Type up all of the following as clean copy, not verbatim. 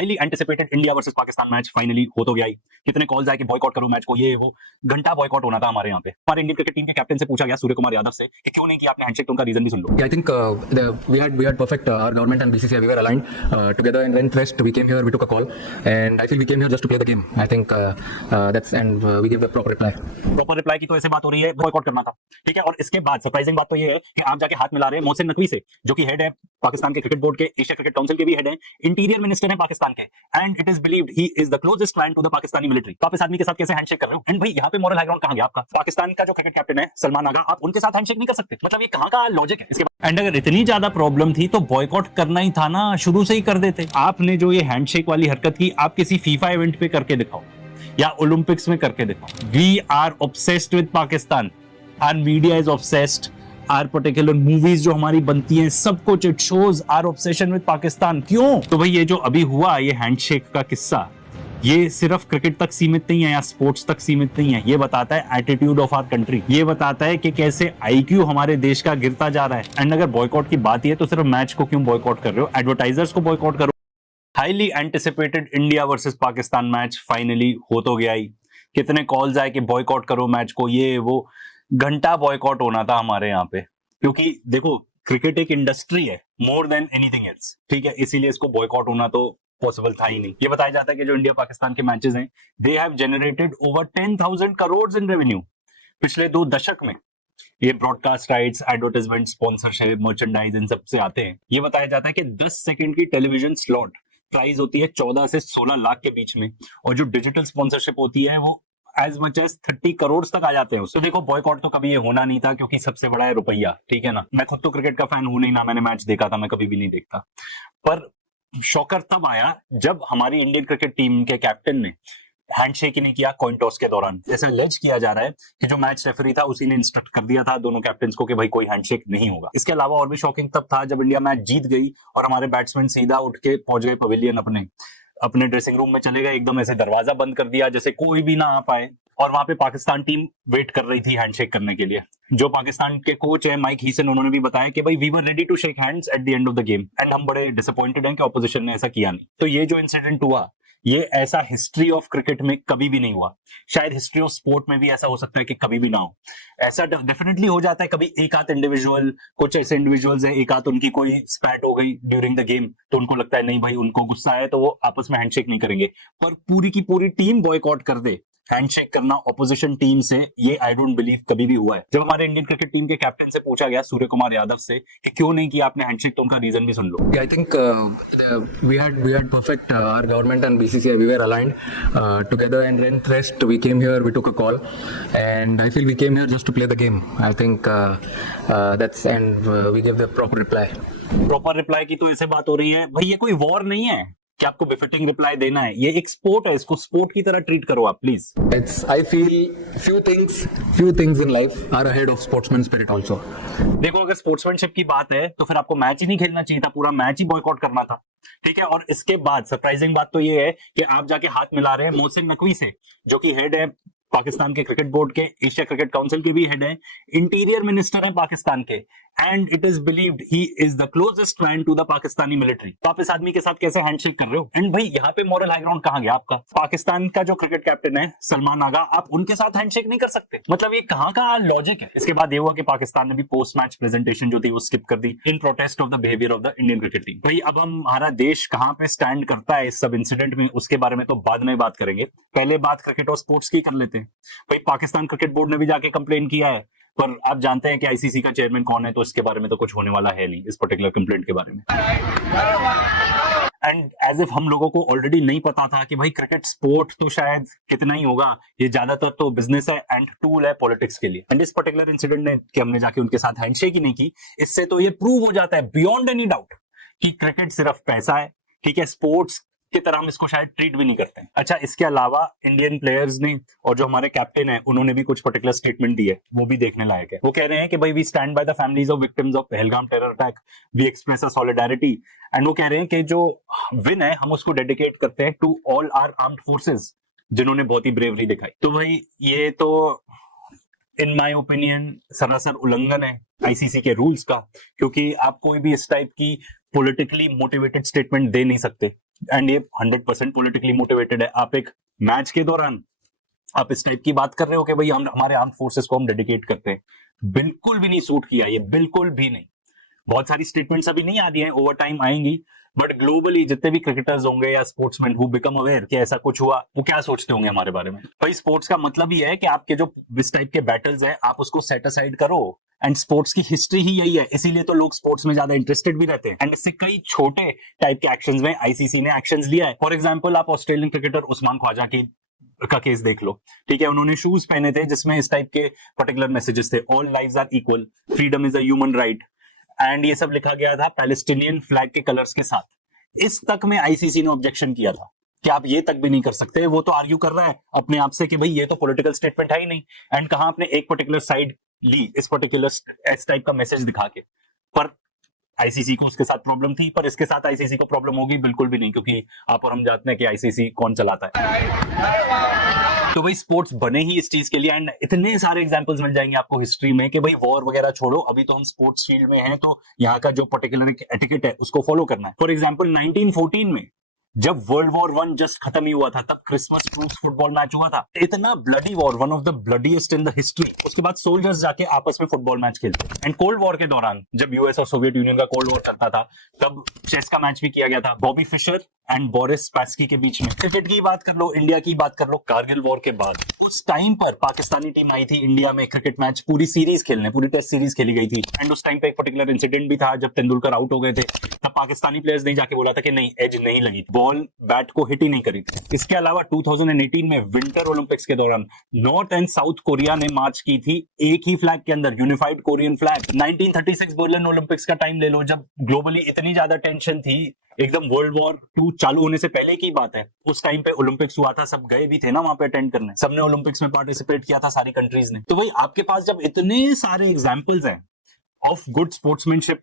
Highly anticipated India versus Pakistan match finally हो तो गया ही। कितने कॉल्स आए कि बॉयकॉट करो मैच को, ये वो घंटा बॉयकॉट होना था हमारे यहाँ पे। हमारे इंडियन क्रिकेट टीम के कैप्टन से पूछा गया सूर्य कुमार यादव से कि क्यों नहीं किया आपने हैंडशेक, तो उनका रीजन भी सुन लो। Yeah, I think we had perfect our government and BCCI, we were aligned together, and when West we came here, we took a call, and I feel we came here just to play the game. I think that's and we gave the proper reply. Proper reply की तो ऐसे बात हो रही है, boycott करना था, ठीक है। और इसके बाद सरप्राइजिंग बात तो ये है कि आप जाके हाथ मिला रहे हैं मोहसिन नकवी से, जो कि हेड है पाकिस्तान के क्रिकेट बोर्ड के, एशिया क्रिकेट काउंसिल के भी हेड है, इंटीरियर मिनिस्टर है पाकिस्तान के, and it is believed he is the closest friend to the Pakistani military. तो आप इस आदमी के साथ कैसे हैंडशेक कर रहे हो? एंड भाई यहाँ पे मॉरल हाई ग्राउंड कहां गया आपका? पाकिस्तान का जो क्रिकेट कैप्टन है सलमान आगा, आप उनके साथ हैंडशेक नहीं कर सकते, मतलब ये कहां का लॉजिक है इसके? एंड अगर इतनी ज्यादा प्रॉब्लम थी तो बॉयकॉट करना ही था ना, शुरू से ही कर देते। आपने जो ये हैंडशेक वाली हरकत की, आप किसी फीफा इवेंट पे करके दिखाओ या ओलंपिक्स में करके दिखाओ। We are obsessed with Pakistan, our media is obsessed, our particular movies जो हमारी बनती हैं, सब कुछ it shows our obsession with Pakistan. क्यों? तो भाई ये जो अभी हुआ, ये हैंडशेक का किस्सा, ये सिर्फ क्रिकेट तक सीमित नहीं है या स्पोर्ट्स तक सीमित नहीं है, ये बताता है एटीट्यूड ऑफ आवर कंट्री, ये बताता है कि कैसे आईक्यू हमारे देश का गिरता जा रहा है। एंड अगर बॉयकॉट की बात ही है तो सिर्फ मैच को क्यों बॉयकॉट कर रहे हो? एडवर्टाइजर्स को बॉयकॉट करो। Highly anticipated India versus Pakistan match finally हो तो गया ही। कितने कॉल्स आए कि बॉयकॉट करो मैच को, ये वो घंटा बॉयकॉट होना था हमारे यहाँ पे। क्योंकि देखो क्रिकेट एक इंडस्ट्री है मोर देन एनीथिंग एल्स, ठीक है, इसीलिए इसको बॉयकॉट होना तो पॉसिबल था ही नहीं। ये बताया जाता है कि जो इंडिया पाकिस्तान के मैचेस हैं, they have generated over 10,000 crore in revenue पिछले 2 दशक में। ये broadcast rights, advertisement, sponsorship, merchandise, इन सब से आते हैं। ये बताया जाता है कि 10 सेकंड की टेलीविजन स्लॉट प्राइस होती है 14 से 16 लाख के बीच में, और जो डिजिटल स्पॉन्सरशिप होती है वो एज मच एज 30 करोड़ तक आ जाते हैं उससे। देखो बॉयकॉट तो कभी ये होना नहीं था, क्योंकि सबसे बड़ा है रुपया, ठीक है ना। मैं खुद तो क्रिकेट का फैन हूं नहीं, ना मैंने मैच देखा था, मैं कभी भी नहीं देखता। पर शॉकर तब आया जब हमारी इंडियन क्रिकेट टीम के कैप्टन ने हैंडशेक ही नहीं किया कॉइन टॉस के दौरान। जैसे लेज किया जा रहा है कि जो मैच रेफरी था उसी ने इंस्ट्रक्ट कर दिया था दोनों कैप्टन्स को कि भाई कोई हैंडशेक नहीं होगा। इसके अलावा और भी शॉकिंग तब था जब इंडिया मैच जीत गई और हमारे बैट्समैन सीधा उठ के पहुंच गए पवेलियन, अपने ड्रेसिंग रूम में चले गए, एकदम ऐसे दरवाजा बंद कर दिया जैसे कोई भी ना आ पाए। और वहां पे पाकिस्तान टीम वेट कर रही थी हैंडशेक करने के लिए। जो पाकिस्तान के कोच है माइक हीसन, उन्होंने भी बताया कि भाई we were ready to shake hands at the end of the game, and हम बड़े डिसअपॉइंटेड हैं कि ऑपोजिशन ने ऐसा किया नहीं। तो ये जो इंसिडेंट हुआ, ये ऐसा हिस्ट्री ऑफ क्रिकेट में कभी भी नहीं हुआ। शायद हिस्ट्री ऑफ स्पोर्ट में भी ऐसा हो सकता है कि कभी भी ना हो। ऐसा डेफिनेटली हो जाता है कभी, एक आध इंडिविजुअल, कुछ ऐसे इंडिविजुअल्स हैं, एक आध उनकी कोई स्पैट हो गई ड्यूरिंग द गेम, तो उनको लगता है नहीं भाई उनको गुस्सा है तो वो आपस में हैंडशेक नहीं करेंगे। पर पूरी की पूरी टीम बॉयकॉट कर दे हैंडशेक करना ऑपोजिशन टीम से, ये आई डोंट बिलीव कभी भी हुआ है। जब हमारे इंडियन क्रिकेट टीम के कैप्टन से पूछा गया सूर्य कुमार यादव से कि क्यों नहीं किया आपने हैंडशेक, तो उनका रीजन भी सुन लो। Yeah, I think we had perfect our government and BCCI, we were aligned together, and when West we came here, we took a call, and I feel we came here just to play the game. I think that's and we gave the proper reply. Proper reply की तो ऐसे बात हो रही है, भाई ये कोई वॉर नहीं है कि आपको बिफिटिंग रिप्लाई देना है, ये एक स्पोर्ट है, इसको स्पोर्ट की तरह ट्रीट करो आप please. I feel few things in life are ahead of sportsman spirit also. देखो अगर स्पोर्ट्समैनशिप की बात है तो फिर आपको मैच ही नहीं खेलना चाहिए था, पूरा मैच ही बॉयकॉट करना था, ठीक है। और इसके बाद सरप्राइजिंग बात तो ये है कि आप जाके हाथ मिला रहे हैं मोहसिन नकवी से, जो कि हेड है पाकिस्तान के क्रिकेट बोर्ड के, एशिया क्रिकेट काउंसिल के भी हेड है, इंटीरियर मिनिस्टर है पाकिस्तान के, and it is believed he is the closest friend to the Pakistani military. तो आप इस आदमी के साथ कैसे हैंडशेक कर रहे हो? एंड भाई यहाँ पे मॉरल हाई ग्राउंड कहां गया आपका? पाकिस्तान का जो क्रिकेट कैप्टन है सलमान आगा, आप उनके साथ हैंडशेक नहीं कर सकते, मतलब ये कहां का लॉजिक है? इसके बाद ये हुआ कि पाकिस्तान ने भी पोस्ट मैच प्रेजेंटेशन जो थी वो स्किप कर दी in protest of the behaviour of the Indian cricket team. भाई अब हमारा देश कहां पे स्टैंड करता है इस सब इंसिडेंट में, उसके बारे में तो बाद में बात करेंगे, पहले बात क्रिकेट और स्पोर्ट्स की कर लेते हैं। भाई पाकिस्तान क्रिकेट बोर्ड ने भी जाके कंप्लेन किया है, पर आप जानते हैं कि आईसीसी का चेयरमैन कौन है, तो इसके बारे में तो कुछ होने वाला है नहीं इस पर्टिकुलर कंप्लेंट के बारे में। एंड एज इफ हम लोगों को ऑलरेडी नहीं पता था कि भाई क्रिकेट स्पोर्ट तो शायद कितना ही होगा, ये ज्यादातर तो बिजनेस है एंड टूल है पॉलिटिक्स के लिए। एंड इस पर्टिकुलर इंसिडेंट ने कि हमने जाके उनके साथ हैंडशेक ही नहीं की, इससे तो ये प्रूव हो जाता है बियॉन्ड एनी डाउट कि क्रिकेट सिर्फ पैसा है, ठीक है, स्पोर्ट्स की तरह हम इसको शायद ट्रीट भी नहीं करते हैं। अच्छा, इसके अलावा इंडियन प्लेयर्स ने और जो हमारे कैप्टन है उन्होंने भी कुछ पर्टिकुलर स्टेटमेंट दी है, वो भी देखने लायक है। वो कह रहे हैं कि भाई we stand by the families of victims of Pahalgam terror attack, we express a solidarity, and वो कह रहे हैं कि जो विन है हम उसको डेडिकेट करते हैं to all our armed forces जिन्होंने बहुत ही ब्रेवरी दिखाई। तो भाई ये तो इन माय ओपिनियन सरासर उल्लंघन है आईसीसी के रूल्स का, क्योंकि आप कोई भी इस टाइप की पॉलिटिकली मोटिवेटेड स्टेटमेंट दे नहीं सकते एंड ये 100% पॉलिटिकली मोटिवेटेड है। आप एक मैच के दौरान आप इस टाइप की बात कर रहे हो कि भाई हम हमारे आर्म फोर्सेस को हम डेडिकेट करते हैं, बिल्कुल भी नहीं सूट किया ये, बिल्कुल भी नहीं। बहुत सारी स्टेटमेंट्स अभी नहीं आ रही हैं, ओवर टाइम आएंगी, बट ग्लोबली जितने भी क्रिकेटर्स होंगे या स्पोर्ट्समैन हु बिकम अवेयर कि ऐसा कुछ हुआ, वो क्या सोचते होंगे हमारे बारे में। भाई स्पोर्ट्स का मतलब ही है कि आपके जो इस टाइप के बैटल्स हैं आप उसको सेट असाइड करो, एंड स्पोर्ट्स की हिस्ट्री ही यही है, इसीलिए तो लोग स्पोर्ट्स में ज्यादा इंटरेस्टेड भी रहते हैं। एंड इससे कई छोटे टाइप के एक्शंस में आईसीसी ने एक्शंस लिया है। फॉर एग्जांपल आप ऑस्ट्रेलियन क्रिकेटर उस्मान ख्वाजा की का केस देख लो, ठीक है, उन्होंने शूज पहने थे जिसमें इस टाइप के पर्टिकुलर मैसेजेस थे, all lives are equal, freedom is a human right, and ये सब लिखा गया था पैलेस्टीनियन फ्लैग के कलर्स के साथ। इस तक में आईसीसी ने ऑब्जेक्शन किया था कि आप ये तक भी नहीं कर सकते। वो तो आर्ग्यू कर रहा है अपने आप से कि भाई ये तो पॉलिटिकल स्टेटमेंट है ही नहीं, एंड कहां आपने एक पर्टिकुलर साइड ली इस पर्टिकुलर इस टाइप का मैसेज दिखा के। पर आईसीसी को उसके साथ प्रॉब्लम थी, पर इसके साथ आईसीसी को प्रॉब्लम होगी बिल्कुल भी नहीं, क्योंकि आप और हम जानते हैं कि आईसीसी कौन चलाता है। तो भाई स्पोर्ट्स बने ही इस चीज के लिए, एंड इतने सारे एग्जांपल्स मिल जाएंगे आपको हिस्ट्री में कि भाई वॉर वगैरह छोड़ो, अभी तो हम स्पोर्ट्स फील्ड में हैं, तो यहाँ का जो पर्टिकुलर एटिकेट है उसको फॉलो करना है। फॉर एग्जाम्पल 1914 में जब वर्ल्ड वॉर 1 जस्ट खत्म ही हुआ था, तब क्रिसमस ट्रूस फुटबॉल मैच हुआ था। इतना bloody war, one of the bloodiest in the history. उसके बाद सोल्जर्स जाके आपस में फुटबॉल मैच खेलते। एंड कोल्ड वॉर के दौरान जब यूएस और सोवियत यूनियन का कोल्ड वॉर चलता था, तब चेस का मैच भी किया गया था Bobby Fischer and Boris Spassky के बीच में। क्रिकेट की बात कर लो, इंडिया की बात कर लो, कारगिल वॉर के बाद उस टाइम पर पाकिस्तानी टीम आई थी इंडिया में क्रिकेट मैच पूरी सीरीज खेलने, पूरी टेस्ट सीरीज खेली गई थी। एंड उस टाइम पे एक पर्टिकुलर इंसिडेंट भी था जब तेंदुलकर आउट हो गए थे, तब पाकिस्तानी प्लेयर्स ने जाके बोला था कि नहीं, एज नहीं लगी, बॉल बैट को हिट ही नहीं करी थी। इसके अलावा 2018 में विंटर ओलंपिक्स के दौरान नॉर्थ एंड साउथ कोरिया ने मार्च की थी एक ही फ्लैग के अंदर, unified Korean flag. 1936 Berlin Olympics का टाइम ले लो, जब ग्लोबली इतनी ज्यादा टेंशन थी, एकदम वर्ल्ड वॉर 2 चालू होने से पहले की बात है, उस टाइम पे ओलंपिक्स हुआ था, सब गए भी थे ना वहां पे अटेंड करने, सबने ओलंपिक्स में पार्टिसिपेट किया था सारी कंट्रीज ने। तो भाई आपके पास जब इतने सारे एग्जांपल्स हैं ऑफ गुड स्पोर्ट्समैनशिप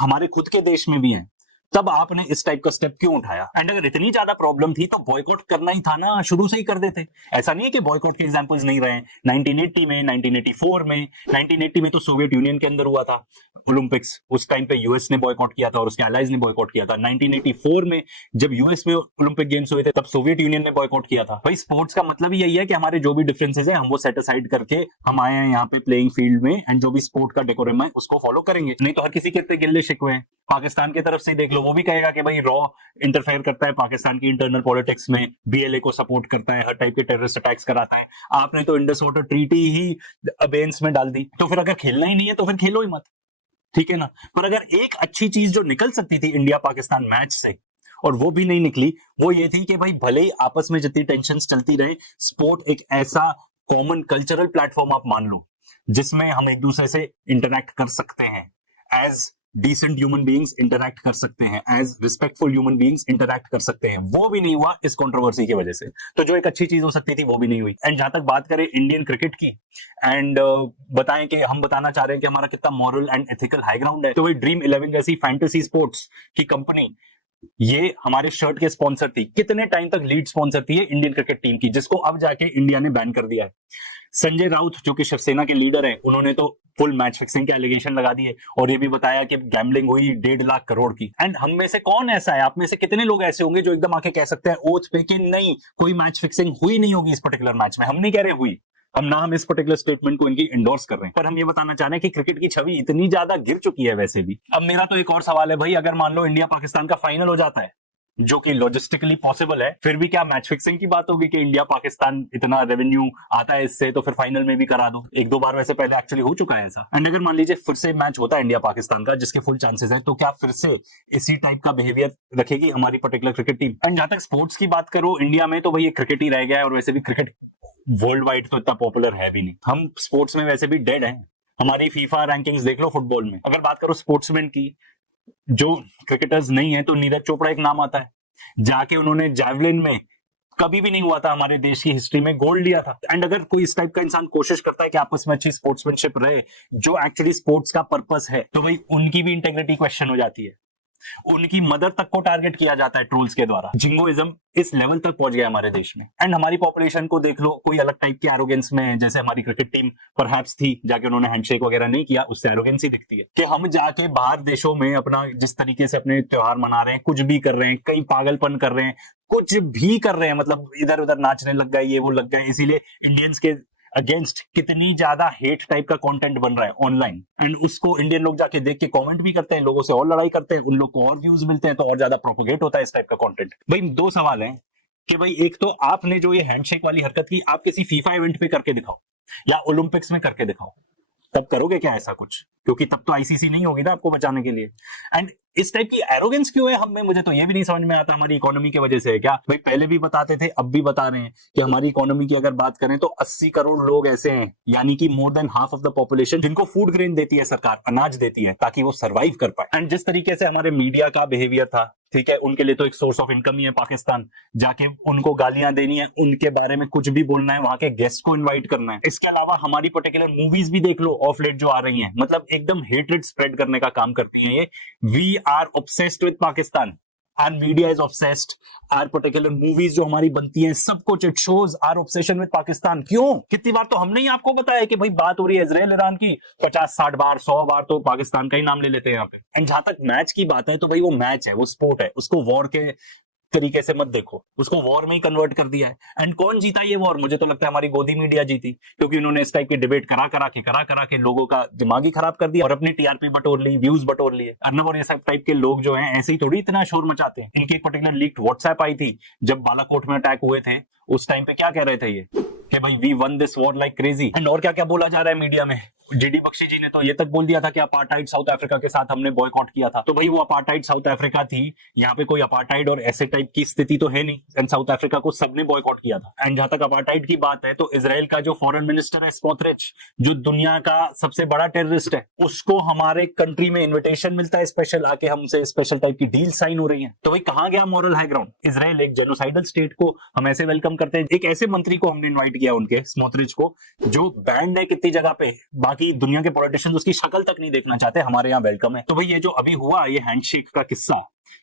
हमारे खुद के देश में भी हैं, तब आपने इस टाइप का स्टेप क्यों उठाया? एंड अगर इतनी ज्यादा प्रॉब्लम थी तो बॉयकॉट करना ही था ना, शुरू से ही कर देते। ऐसा नहीं है कि बॉयकॉट के एग्जांपल्स नहीं रहे। 1980 में, 1984 में, 1980 में तो सोवियत यूनियन के अंदर हुआ था ओलंपिक्स, उस टाइम पे यूएस ने बॉयकॉट किया था और उसके एलाइज ने बॉयकॉट किया था। 1984 में जब यूएस में ओलंपिक गेम्स हुए थे, तब सोवियत यूनियन ने बॉयकॉट किया था। भाई स्पोर्ट्स का मतलब ही यही है कि हमारे जो भी डिफरेंसेस हैं हम वो सेट असाइड करके हम आए हैं यहाँ पे प्लेइंग फील्ड में, एंड जो भी स्पोर्ट का डेकोरम है उसको फॉलो करेंगे। नहीं तो हर किसी के गिल्ले शिकवे हैं। पाकिस्तान की तरफ से देख लो, वो भी कहेगा कि भाई रॉ इंटरफेयर करता है पाकिस्तान की इंटरनल पॉलिटिक्स में, बीएलए को सपोर्ट करता है, हर टाइप के टेररिस्ट अटैक्स कराता है। आपने तो इंडस वाटर ट्रीटी ही अबेंस में डाल दी, तो फिर अगर खेलना ही नहीं है तो फिर खेलो ही मत, ठीक है ना। पर अगर एक अच्छी चीज जो निकल सकती थी इंडिया पाकिस्तान मैच से, और वो भी नहीं निकली, वो ये थी कि भाई भले ही आपस में जितनी टेंशन चलती रहे, स्पोर्ट एक ऐसा कॉमन कल्चरल प्लेटफॉर्म आप मान लो जिसमें हम एक दूसरे से इंटरैक्ट कर सकते हैं, as decent human beings interact कर सकते हैं, as respectful human beings interact कर सकते हैं। वो भी नहीं हुआ इस कंट्रोवर्सी की वजह से। तो जो एक अच्छी चीज हो सकती थी वो भी नहीं हुई। एंड जहां तक बात करें इंडियन क्रिकेट की, एंड बताएं कि हम बताना चाह रहे हैं कि हमारा कितना moral and ethical high ground है, तो वही ड्रीम 11 जैसी फैंटेसी स्पोर्ट्स की कंपनी, ये हमारे शर्ट के स्पॉन्सर थी, कितने टाइम तक लीड स्पॉन्सर थी इंडियन क्रिकेट टीम की, जिसको अब जाके इंडिया ने बैन कर दिया है। संजय राउत जो कि शिवसेना के लीडर हैं, उन्होंने तो फुल मैच फिक्सिंग के एलिगेशन लगा दिए और ये भी बताया कि गैम्बलिंग हुई 1.5 लाख करोड़ की। एंड हम में से कौन ऐसा है, आप में से कितने लोग ऐसे होंगे जो एकदम आके कह सकते हैं ओथ पे कि नहीं, कोई मैच फिक्सिंग हुई नहीं होगी इस पर्टिकुलर मैच में? हम नहीं कह रहे हुई, हम इस पर्टिकुलर स्टेटमेंट को इनकी इंडोर्स कर रहे हैं, पर हम ये बताना चाह रहे हैं कि क्रिकेट की छवि इतनी ज्यादा गिर चुकी है वैसे भी। अब मेरा तो एक और सवाल है भाई, अगर मान लो इंडिया पाकिस्तान का फाइनल हो जाता है, जो कि लॉजिस्टिकली पॉसिबल है, फिर भी क्या मैच फिक्सिंग की बात होगी कि इंडिया पाकिस्तान इतना रेवेन्यू आता है इससे, तो फिर फाइनल में भी करा दो? 1-2 बार वैसे पहले एक्चुअली हो चुका है ऐसा। एंड अगर मान लीजिए फिर से मैच होता है इंडिया पाकिस्तान का, जिसके फुल चांसेस है, तो क्या फिर से इसी टाइप का बिहेवियर रखेगी हमारी पर्टिकुलर क्रिकेट टीम? एंड जहां तक स्पोर्ट्स की बात करो इंडिया में, तो भाई ये क्रिकेट ही रह गया है, और वैसे भी क्रिकेट वर्ल्ड वाइड तो इतना पॉपुलर है भी नहीं। हम स्पोर्ट्स में वैसे भी डेड हैं। हमारी फीफा रैंकिंग्स देख लो फुटबॉल में। अगर बात करो स्पोर्ट्समैन की, जो क्रिकेटर्स नहीं है, तो नीरज चोपड़ा एक नाम आता है, जाके उन्होंने जैवलिन में, कभी भी नहीं हुआ था हमारे देश की हिस्ट्री में, गोल्ड लिया था। एंड अगर कोई इस टाइप का इंसान कोशिश करता है कि आपस में अच्छी स्पोर्ट्समैनशिप रहे, जो एक्चुअली स्पोर्ट्स का पर्पस है, तो भाई उनकी भी इंटेग्रिटी क्वेश्चन हो जाती है। उनकी मदर तक को टारगेट किया जाता है ट्रोल्स के द्वारा। जिंगोइज्म इस लेवल तक पहुंच गया हमारे देश में। एंड हमारी पॉपुलेशन को देख लो, कोई अलग टाइप की एरोगेंस में है, जैसे हमारी क्रिकेट टीम परहैप्स थी, जाके उन्होंने हैंडशेक वगैरह नहीं किया, उससे एरोगेंसी दिखती है कि हम जाके बाहर देशों में अपना जिस तरीके से अपने त्योहार मना रहे हैं, कुछ भी कर रहे हैं, कहीं पागलपन कर रहे हैं, कुछ भी कर रहे हैं, मतलब इधर उधर नाचने लग गए, ये वो लग गए, इसीलिए इंडियंस के अगेंस्ट कितनी ज्यादा हेट टाइप का कंटेंट बन रहा है ऑनलाइन। एंड उसको इंडियन लोग जाके देख के कमेंट भी करते हैं, लोगों से और लड़ाई करते हैं, उन लोग को और व्यूज मिलते हैं, तो और ज्यादा प्रोपोगेट होता है इस टाइप का कंटेंट। भाई दो सवाल हैं कि भाई एक तो आपने जो ये हैंडशेक वाली हरकत की, आप किसी फीफा इवेंट पे करके दिखाओ या ओलंपिक्स में करके दिखाओ, तब करोगे क्या ऐसा कुछ? क्योंकि तब तो आईसीसी नहीं होगी ना आपको बचाने के लिए। एंड इस टाइप की एरोगेंस क्यों है हम में, मुझे तो ये भी नहीं समझ में आता। हमारी इकोनॉमी की वजह से है क्या? भाई पहले भी बताते थे, अब भी बता रहे हैं कि हमारी इकोनॉमी की अगर बात करें तो 80 करोड़ लोग ऐसे हैं, यानी कि more than half of the population, जिनको फूड ग्रेन देती है सरकार, अनाज देती है ताकि वो सर्वाइव कर पाए। एंड जिस तरीके से हमारे मीडिया का बिहेवियर था, ठीक है, उनके लिए तो एक सोर्स ऑफ इनकम ही है पाकिस्तान, जाके उनको गालियां देनी है, उनके बारे में कुछ भी बोलना है, वहां के गेस्ट को इनवाइट करना है। इसके अलावा हमारी पर्टिकुलर मूवीज भी देख लो ऑफ लेट जो आ रही हैं, मतलब एकदम हेट्रेड स्प्रेड करने का काम करती हैं ये। We are obsessed with Pakistan, our media is obsessed, our particular movies जो हमारी बनती हैं, सब कुछ it shows our obsession with Pakistan. क्यों? कितनी बार तो हमने ही आपको बताया कि भाई बात हो रही है इजराइल ईरान की, 50-60 बार 100 बार तो पाकिस्तान का ही नाम ले लेते हैं यहाँ पे। एंड जहां तक मैच की बात है तो भाई वो मैच है, वो स्पोर्ट है, उसको वॉर के तरीके से मत देखो, उसको वॉर में ही कन्वर्ट कर दिया है। एंड कौन जीता ये वॉर? मुझे तो लगता है हमारी गोदी मीडिया जीती, क्योंकि उन्होंने इस टाइप की डिबेट करा करा के लोगों का दिमाग ही खराब कर दिया और अपनी टीआरपी बटोर ली, व्यूज बटोर लिए। अर्नब और ये सब टाइप के लोग जो हैं ऐसे ही थोड़ी इतना शोर मचाते हैं। इनकी एक पर्टिकुलर लीक्ड व्हाट्सएप आई थी जब बालाकोट में अटैक हुए थे, उस टाइम पे क्या कह रहे थे ये कि भाई we won this war like crazy. And और क्या क्या बोला जा रहा है मीडिया में। जीडी बख्शी जी ने तो ये तक बोल दिया था कि अपार्टाइड साउथ अफ्रीका के साथ हमने बॉयकॉट किया था। तो भाई वो अपार्टाइड साउथ अफ्रीका थी, यहाँ पे कोई अपार्टाइड और ऐसे टाइप की स्थिति तो है नहीं। एंड साउथ अफ्रीका को सबने बॉयकॉट किया था। एंड जहां तक अपार्टाइड की बात है तो इजराइल का जो फॉरेन मिनिस्टर है स्मोट्रिच, जो दुनिया का सबसे बड़ा टेररिस्ट है, उसको हमारे कंट्री में इन्विटेशन मिलता है स्पेशल, आके हमसे स्पेशल टाइप की डील साइन हो रही है। तो भाई कहां गया मॉरल हाई ग्राउंड? इजराइल एक जेनोसाइडल स्टेट को हम ऐसे वेलकम करते हैं। एक ऐसे मंत्री को हमने इन्वाइट किया, उनके स्मोट्रिच को, जो बैंड है कितनी जगह पे, बाकी दुनिया के पॉलिटिशियंस उसकी शक्ल तक नहीं देखना चाहते, हमारे यहाँ वेलकम है। तो भाई ये जो अभी हुआ, ये हैंडशेक का किस्सा,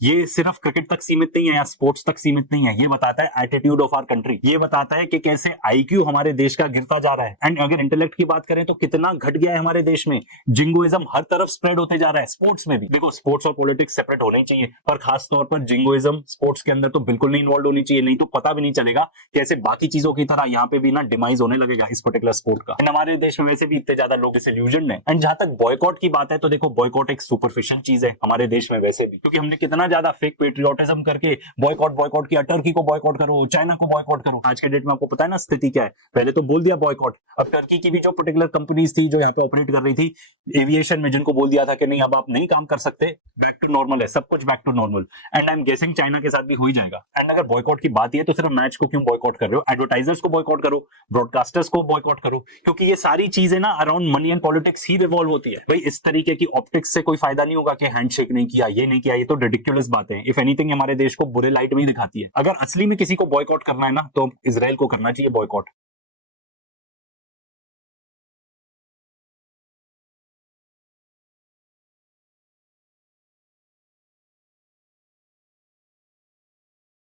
ये सिर्फ क्रिकेट तक सीमित नहीं है या स्पोर्ट्स तक सीमित नहीं है, ये बताता है एटीट्यूड ऑफ आवर कंट्री। ये बताता है कि कैसे आईक्यू हमारे देश का गिरता जा रहा है। एंड अगर इंटेलेक्ट की बात करें तो कितना घट गया है हमारे देश में। जिंगोइज्म हर तरफ स्प्रेड होते जा रहा है, स्पोर्ट्स में भी। देखो स्पोर्ट्स और पॉलिटिक्स सेपरेट होने चाहिए, पर खास तौर पर जिंगोइज्म स्पोर्ट्स के अंदर तो बिल्कुल नहीं इन्वॉल्व होनी चाहिए, नहीं तो पता भी नहीं चलेगा कैसे बाकी चीजों की तरह यहाँ पे भी ना डिमाइज होने लगेगा इस पर्टिकुलर स्पोर्ट का। एंड हमारे देश में वैसे भी इतने ज्यादा लोग इसे ल्यूजन है। एंड जहां तक बॉयकॉट की बात है तो देखो बॉयकॉट एक सुपरफिशियल चीज है हमारे देश में वैसे भी, क्योंकि हमने कितना ज्यादा फेक पेट्रियोटिज्म करके बॉयकॉट किया। टर्की को बॉयकॉट करो, चाइना को बॉयकॉट करो। आज के डेट में आपको पता है ना स्थिति क्या है। पहले तो बोल दिया बॉयकॉट, अब टर्की की भी जो पर्टिकुलर कंपनीज थी जो यहाँ पे ऑपरेट कर रही थी एविएशन में, जिनको बोल दिया था कि नहीं अब आप नहीं काम कर सकते, बैक टू नॉर्मल है, सब कुछ back to normal. And I am guessing China के साथ भी हो ही जाएगा। एंड अगर बॉयकॉट की बात है तो सिर्फ मैच को क्यों बॉयकॉट कर रहे हो? एडवर्टाइजर्स को बॉयकॉट करो, ब्रॉडकास्टर्स को बॉयकॉट करो, क्योंकि ये सारी चीजें ना around money and politics he revolve होती है। भाई इस तरीके की ऑप्टिक्स से कोई फायदा नहीं होगा कि हैंडशेक नहीं किया, ये नहीं किया, ये तो रिडिक्युलस बातें हैं। इफ एनीथिंग हमारे देश को बुरे लाइट में ही दिखाती है। अगर असली में किसी को बॉयकॉट करना है ना तो इजराइल को करना चाहिए बॉयकॉट।